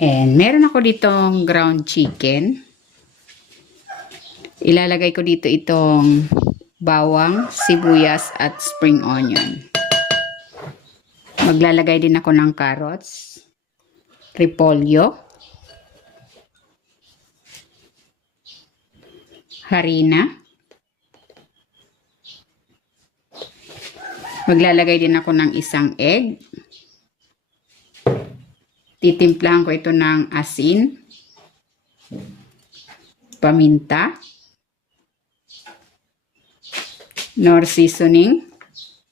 And meron ako ditong ground chicken. Ilalagay ko dito itong bawang, sibuyas at spring onion. Maglalagay din ako ng carrots, repolyo, harina. Maglalagay din ako ng isang egg. Titimplahan ko ito ng asin, paminta, nor seasoning,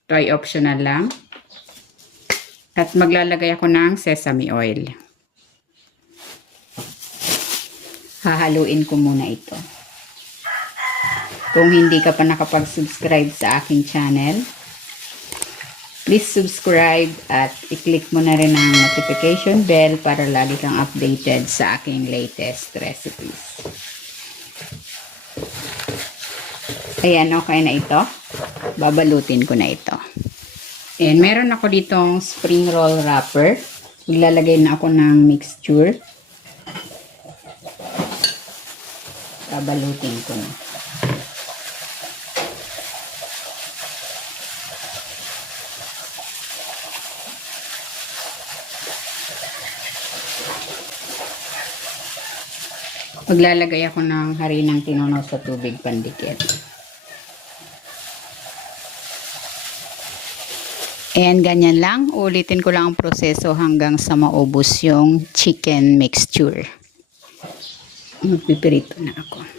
ito optional lang, at maglalagay ako ng sesame oil. Hahaluin ko muna ito. Kung hindi ka pa nakapag-subscribe sa aking channel, please subscribe at i-click mo na rin ang notification bell para lagi kang updated sa aking latest recipes. Ayan, okay na ito. Babalutin ko na ito. And meron ako ditong spring roll wrapper. Maglalagay na ako ng mixture. Babalutin ko na. Maglalagay ako ng harinang tinunaw sa tubig pandikit. And ganyan lang. Ulitin ko lang ang proseso hanggang sa maubos yung chicken mixture. Magpipirito na ako.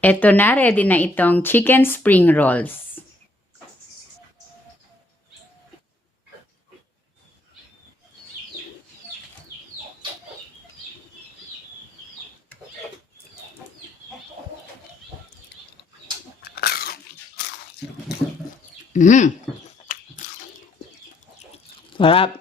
Eto na, ready na itong chicken spring rolls. Sarap.